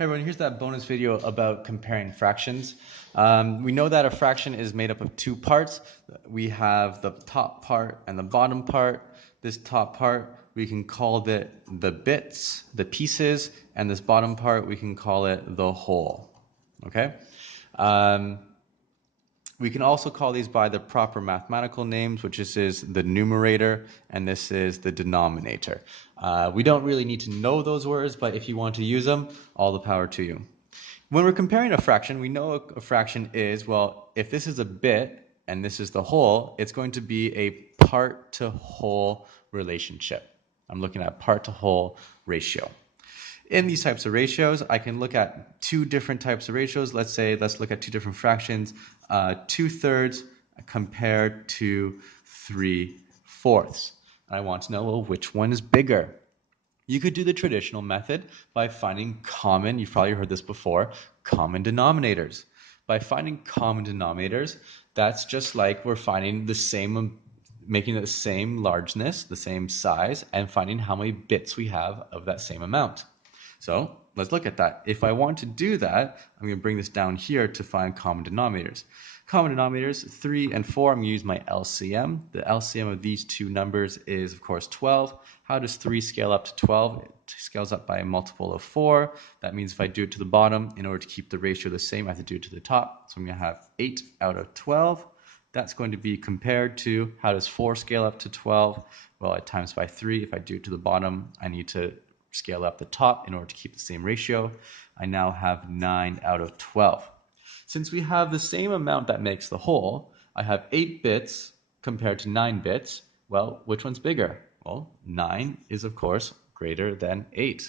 Hey everyone, here's that bonus video about comparing fractions. We know that a fraction is made up of two parts. We have the top part and the bottom part. This top part, we can call it the bits, the pieces, and this bottom part, we can call it the whole. Okay? Um, we can also call these by the proper mathematical names, which is the numerator and this is the denominator. We don't really need to know those words, but if you want to use them, all the power to you. When we're comparing a fraction, we know a fraction is, well, if this is a bit and this is the whole, it's going to be a part to whole relationship. I'm looking at part to whole ratio. In these types of ratios, I can look at two different types of ratios. Let's look at two different fractions, 2/3 compared to 3/4. I want to know, well, which one is bigger? You could do the traditional method by finding common, you've probably heard this before, common denominators. By finding common denominators, that's just like we're finding the same, making it the same largeness, the same size, and finding how many bits we have of that same amount. So let's look at that. If I want to do that, I'm going to bring this down here to find common denominators. Common denominators, 3 and 4, I'm going to use my LCM. The LCM of these two numbers is, of course, 12. How does 3 scale up to 12? It scales up by a multiple of 4. That means if I do it to the bottom, in order to keep the ratio the same, I have to do it to the top. So I'm going to have 8 out of 12. That's going to be compared to, how does 4 scale up to 12? Well, I times by 3. If I do it to the bottom, I need to scale up the top in order to keep the same ratio. I now have 9 out of 12. Since we have the same amount that makes the whole, I have 8 bits compared to 9 bits. Well, which one's bigger? Well, 9 is, of course, greater than 8.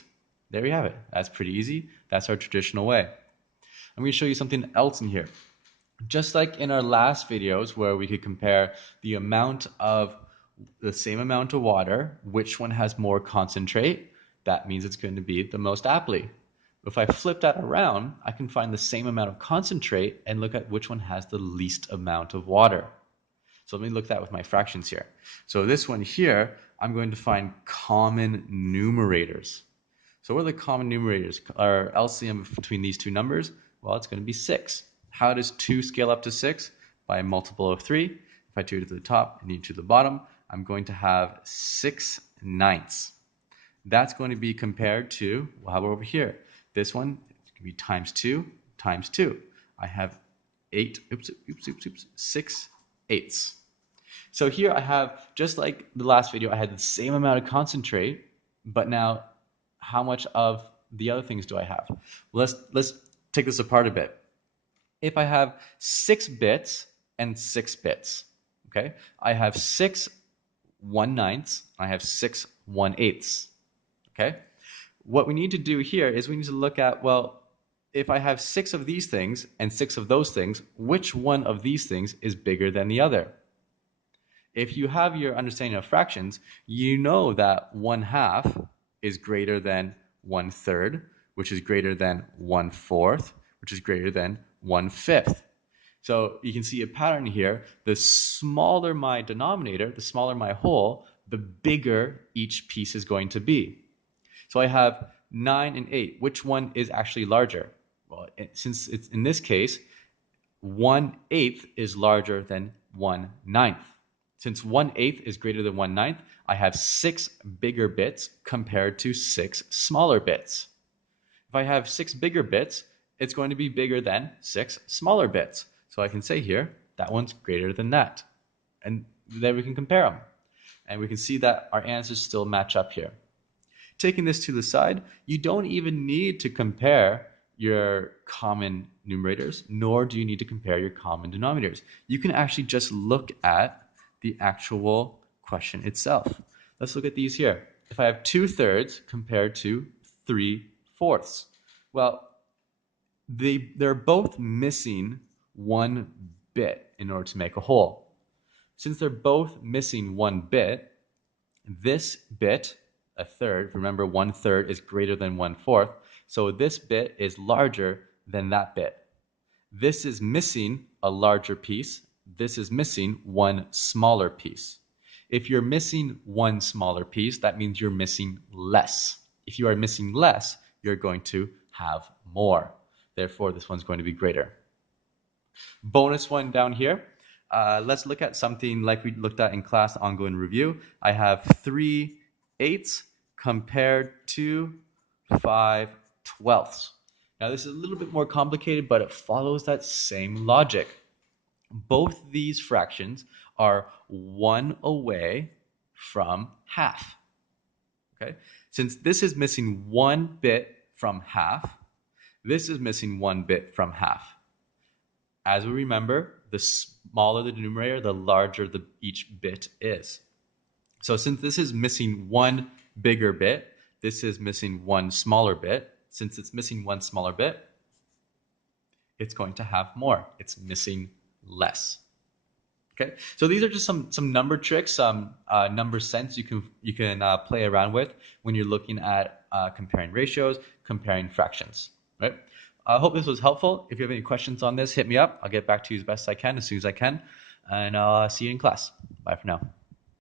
There we have it. That's pretty easy. That's our traditional way. I'm going to show you something else in here. Just like in our last videos where we could compare the amount of the same amount of water, which one has more concentrate, that means it's going to be the most aptly. If I flip that around, I can find the same amount of concentrate and look at which one has the least amount of water. So let me look at that with my fractions here. So this one here, I'm going to find common numerators. So what are the common numerators? Our LCM between these two numbers? Well, it's going to be 6. How does 2 scale up to 6? By a multiple of 3. If I do it to the top and to the bottom, I'm going to have 6/9. That's going to be compared to, well, how about over here? This one can be times 2 times 2. I have 6/8. So here I have, just like the last video, I had the same amount of concentrate, but now how much of the other things do I have? Let's take this apart a bit. If I have 6 bits and 6 bits, okay, I have 6/9, I have 6/8. Okay? What we need to do here is we need to look at, well, if I have 6 of these things and 6 of those things, which one of these things is bigger than the other? If you have your understanding of fractions, you know that 1/2 is greater than 1/3, which is greater than 1/4, which is greater than 1/5. So you can see a pattern here. The smaller my denominator, the smaller my whole, the bigger each piece is going to be. So I have 9 and 8. Which one is actually larger? Well, since it's in this case, 1/8 is larger than 1/9. Since 1/8 is greater than 1/9, I have 6 bigger bits compared to 6 smaller bits. If I have 6 bigger bits, it's going to be bigger than 6 smaller bits. So I can say here, that one's greater than that. And then we can compare them. And we can see that our answers still match up here. Taking this to the side, you don't even need to compare your common numerators, nor do you need to compare your common denominators. You can actually just look at the actual question itself. Let's look at these here. If I have 2/3 compared to 3/4, well, they're both missing one bit in order to make a whole. Since they're both missing one bit, this bit, a third, remember 1/3 is greater than 1/4, so this bit is larger than that bit. This is missing a larger piece. This is missing one smaller piece. If you're missing one smaller piece, that means you're missing less. If you are missing less, you're going to have more. Therefore, this one's going to be greater. Bonus one down here. Let's look at something like we looked at in class, ongoing review. I have 3/8 compared to 5/12. Now this is a little bit more complicated, but it follows that same logic. Both these fractions are 1 away from half. Okay? Since this is missing 1 bit from half, this is missing 1 bit from half. As we remember, the smaller the numerator, the larger each bit is. So since this is missing 1 bigger bit, this is missing 1 smaller bit. Since it's missing 1 smaller bit, it's going to have more. It's missing less. Okay, so these are just some number tricks, some number sense you can play around with when you're looking at comparing ratios, comparing fractions. Right. I hope this was helpful. If you have any questions on this, hit me up. I'll get back to you as best I can, as soon as I can, and I'll see you in class. Bye for now.